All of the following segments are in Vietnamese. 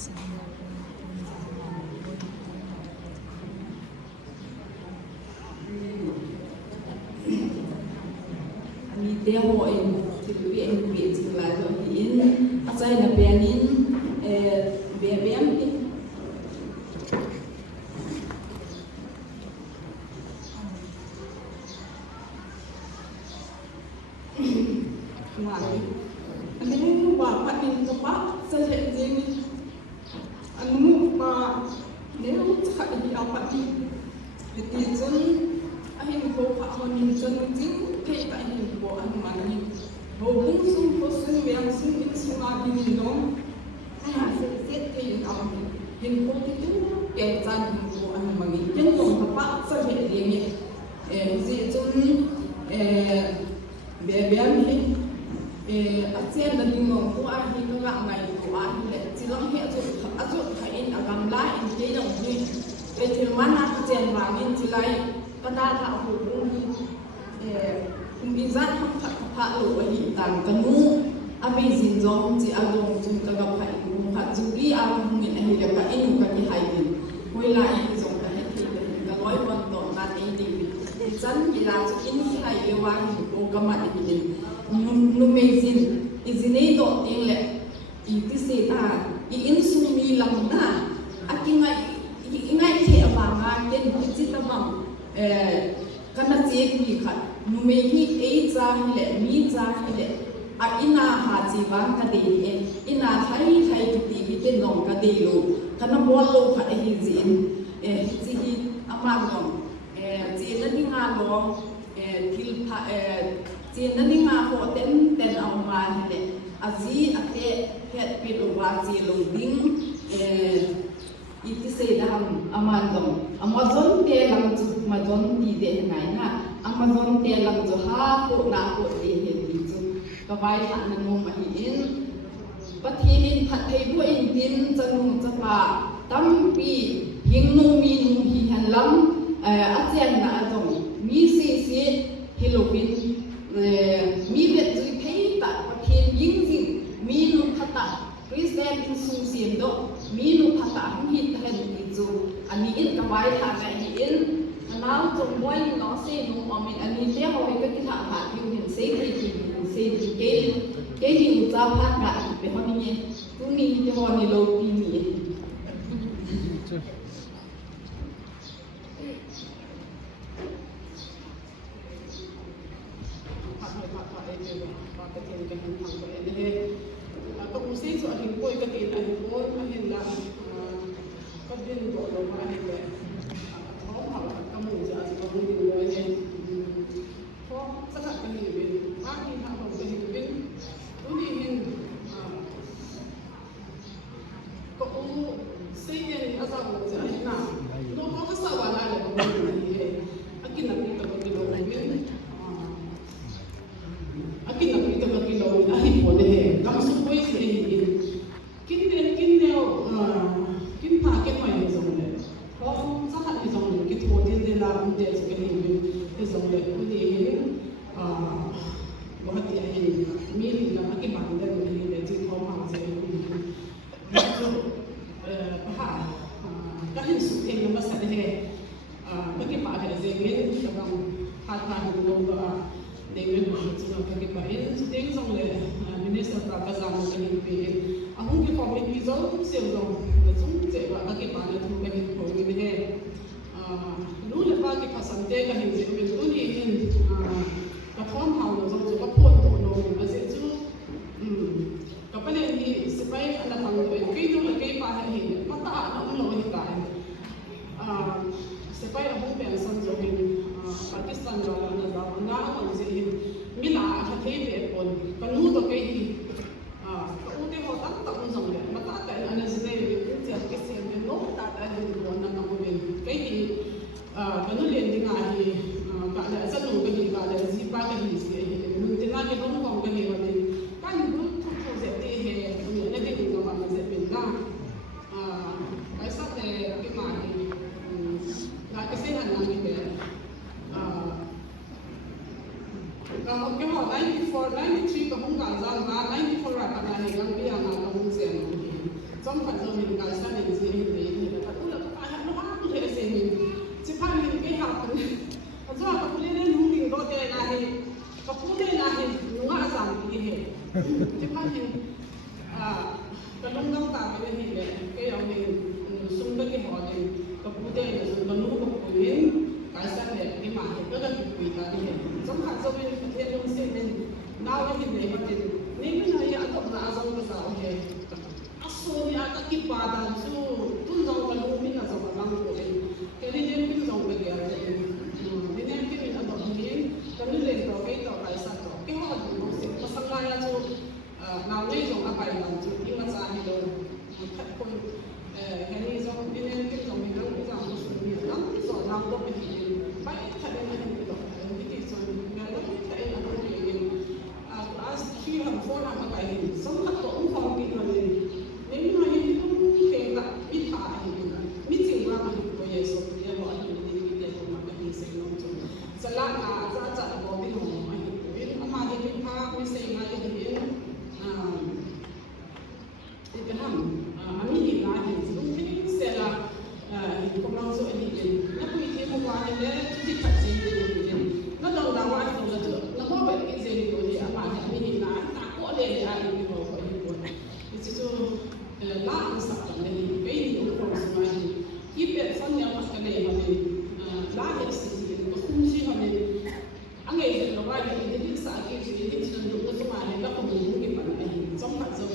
Dia ho in tipi en kuit la to in asai na benin bebem in mari ani ba patin ka pa sa jing anu ba ne ho cha di apa di ti zon ahin ko pa honin zon jing kai ta hin bo an mani ho bung sum ko sun yang sun in sunga din dong ha se te in am hin ko ti tu ke zan hin bo an mani jen dong ka pa sa he de ni zi zon be hin achen da ding mong ko a hi ka ga ngai ko a hi le chi long he azu kha in agam la in te dong ni e til mana chen wa ngin chi lai ka da tha ho bung ni kum izat ham pha lo wa hi tan kanu amazing zong chi adong chung ka ga phai ku pha chu bi a hum ni a hi le ka in ka ki hai din hoi la in zong ka he ti ka loi bon to na ti di chan ki la chu in ki hai le wa hi ko ka ma ni din nu mezin izine do ting le I ti se ta I in sum mi lam na akinga ingai the awanga ken chi ta bam kana che ki khat nu me hi e cha hi le mi cha hi le a ina ha chi wang ka de ina thai ti bi ten long ka de lo kana bol lo kha hi zin chi hi ama ngom chi na ni nga lo thil pha chi na ni nga ho ten au ma hi le azi ate het pi lo wa chi lo ding iti se dam amandom amazon te lam chu amazon ti de nai na amazon te lam chu ha ko na ko te he ti chu ka vai tha na ngom ma hi in pathi in phat thei bu in tin chanu chapa tam pi hing nu mi nu hi han lam a chen na azong mi se hilopin mi vet chu thei ta pathi ying jing mi nu khata Christian in sung sim do mi nu phata hum hit hen ti chu ani in ka vai tha ga in anau chom boy no se nu omin ani te ho he ka ki tha ha ti hin se ke hi u cha phat ga be ho ni tu ni te ho ni lo pi ni Kasi so ahin po ikatin ahin po ahin na kadin do lo ma ahin le ho ha kamu ja as ko ni lo ahin ko sa ka ni bin ahin ha ko ni bin uni hin ko se yen asa ko ja ahin na no ko sa wala le ko ni he akin na ni to ko lo ahin akin na ni to ko lo ahin po de he kam su po isi Minister Prakazam kani pe ahung ke public result se long zum se wa ka ke pa na thu ka hin ko ni he nu le pa ke pasante ka hin se ben tu ni hin ka thom hau no zo ka phot to no ma se chu ka pa le ni se pai ana pang to ke tu la ke pa ha hin pa ta na um lo hi ka se pai ahung pe san zo hin Pakistan wala na za na ko se hin mila ha the pe pon panu to ke hi ka ute ho tak tak un song le mata ta ana se ne ke se ke se ne no ta ta ni ko na na mo ben ke hi panu le ni nga hi ka la sa no ke hi ka la si pa ke hi se hi nu te na ke no ko ke hi wa ni ka ni bu thu thu se te he ni ne de ko ma se ben na ai sa te ke ma hi na ke se na na ni be ke ho 94 93 ka hung ka za na 94 ra ka na ni gang bi ana ka hung se no som kan zo min ka sa ni ji ni ni ka tu la ka ha no ma tu le se ni ji pa ni ke ha ku ka zo ka ku le ne nu ni do te na he ka ku le na he nu ga sa ni he ji pa ni ka long dong ta ke ni le ke yo ni sung da ke ho ni ka ku te ka nu ka ku ni ka sa le ni ma he ka ki ku ta ni he som kan zo min ka te long se ni na wa ni ne ka te ni mi na ya to na zo ka sa he so ni ata ki pada so tun dong ka lu mi na zo ka lang ko ni ke ni ne mi dong ka ya ni ne ki mi na do ni ka ni le to ke to ka sa to ke ho du se ka sa la ya so na le zo ka pai na so ni ma sa ni do ka ko ke ni zo ni ne ki zo mi do ku za so ni na so na do pe ni pai ta de ni ni do ni ki so ni na do ta e na do ni as ki ha fo na ka pai ni so ka to un ko ki na ni Maybe I don't think that it meeting rather for years of the year, I get on my body saying, so like that's a body home. I think I'm not even part, we say, I get in. It can I mean, I think, Stella, come on, so anything. Not we came over there to the touching. Not all the wife of the no more is anybody. I'm not meaning that all day I will go for you. It's so. La ang sa kanila, pwede yung kursumahin. Ipet sa niya mas kanila kami, lahit sa siya, kung siya kami, ang ngayon, nawala yung hindi sa akin, hindi sa nandun na tumahin, na kumulungi pa na yun. So, kasi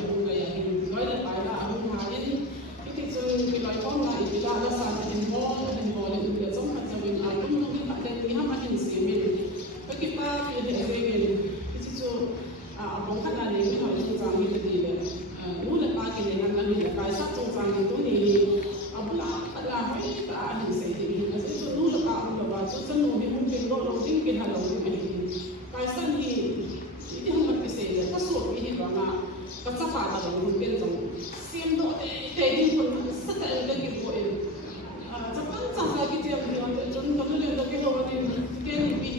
ako kaya, gawin na tayo, ang mahin, hindi sa pilay ko nga, ilala sa akin, involved, so, kasi ako nung ipagkatihan mahin siya, pagkipa, kasi so, abong ka na rin, Zang ni tadi le, mula pagi le kan kami le kai sat song zang itu ni, abula adalah hai tak ada saya ni, asal itu mula pak mula so senu ni mungkin lo tinggi halau ni, kai sat ni, ini hambat kisah le, pasuk ini bapa, pasapa ada mungkin zang, siam do tadi pun setel lagi boleh, cepat sampai kita yang jon kamu le lagi lo ni, kita ni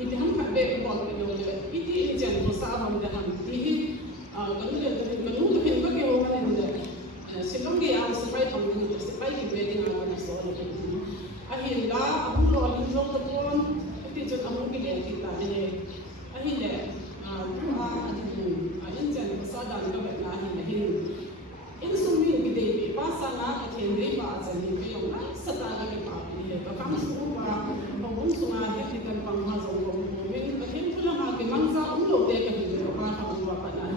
ini hambat be bol ni lo le, ini jangan bersama dengan ini. Ganun din ba kayo kanina silang kaya sabay pamilya sabay pwede nga na so ahin la ang lo ang lo ko iti jud ang kaya kita din ahin le ahin jan sa dan ka ba ahin in sumi gide pasa na ahin ri ba sa ni kayo na sa ta ka pa ni ba kam su ba pang sunga he kan pang ha zo ko min ahin pula ha ke mangsa ang lo te ka ni ba ka ba pa na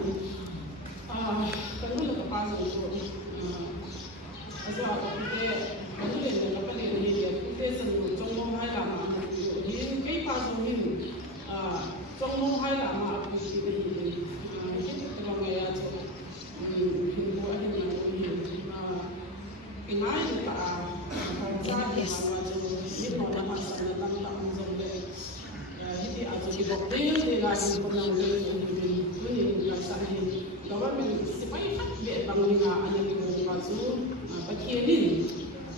Kalau lepas itu, asal kita mungkin lepas ini kita semua jomong hai lama, ini kei pas ini jomong hai lama ini kalau saya tu hingga ini inai kita jadi macam ini pada masa datang tak mungkin jadi ada juga dia lagi pernah ini rasa ini government sipai hat be banginga ani ko basu pakienin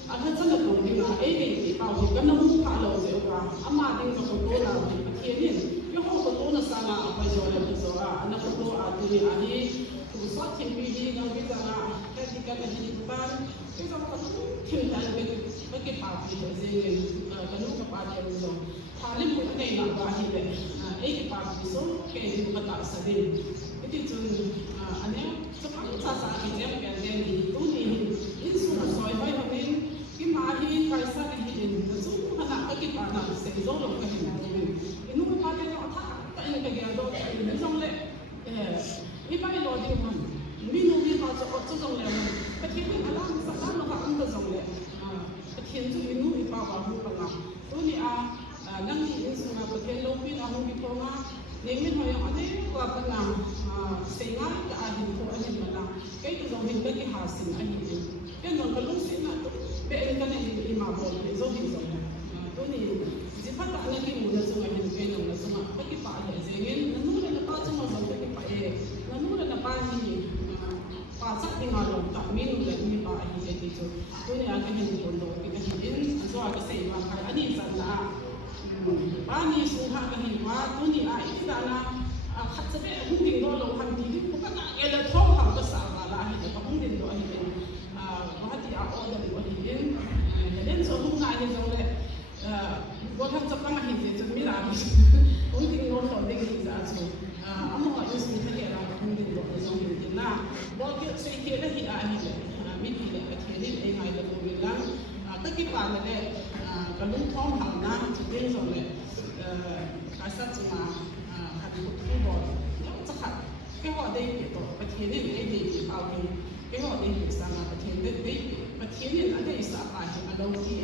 agha chana ko dinga ei pa ho kana mu pha lo se ba ama din ko to la pakienin yo ho ko to na sana apa jo la so ana ko to ati ani ko sa tin bi di na bi ta na ka di ka ni pa ke so ko tin ta be ke pa bi se ka nu ka pa de so halim ko nei na ba hi be ei pa bi so ke ni pa ta sa din itu ane sekarang saya kerja kerja di ini semua soal bayi kami kita ini kaisa ini semua anak kita anak sejauh kami ini kita ada yang tak ini kerja do ini somle ini pakai lo di mana minum di mana so somle ketika alam sekarang lo kan tu somle ketika tu ini ibawa hubungan ini nanti ini semua ketika lo pun ahu bikonga Nemin ho yung ate ko pa na senga ka ahin ko ahin na kay to zong hindi ki hasin ahin yan no kalung sina to be ka na imabol ni zo din zo to ni sipa ta na ki muna so ahin kay no na suma pagi pa ala zengin nanula na pa so mo pagi pa nanula na pa ni pa sa di malo ta minu da ni pa ahin kay to ni akin hindi ko do kasi din so aga sa iba ka ani sa na Pani suha kahiwa, tuni itu dana คัดจะเป็นหุ่นดินโดนลงพันทีที่พวกนั้นเอลท้องเขาก็สาวอะไรเห็นก็หุ่นดินโดนเห็นว่าที่เอาออเดอร์ว่าเห็นเห็นส่วนหุ่นงานเห็นตรงเลยว่าทำจับตั้งเห็นจะไม่ได้หุ่นดินโดนเขาได้กินจ้าสูอันนั้นว่าจะสิ่งที่เราหุ่นดินโดนจะส่งเห็นนะบอกที่สิ่งที่เราเห็นอะไรเลยมิตรเลยประเทศนี้เองไงเราดูเวลาก็คิดว่าเนี่ยกระลุ่มท้องเขานะจุดเด่นส่วนเลยการสัตว์มาขัดผู้บอลแล้วจะขัดแค่ว่าได้เกี่ยวกับประเทศนี้ได้ดีเอาเองแค่ว่าได้ศึกษาประเทศนี้ได้ประเทศนี้ได้ศึกษาไปมาดูที่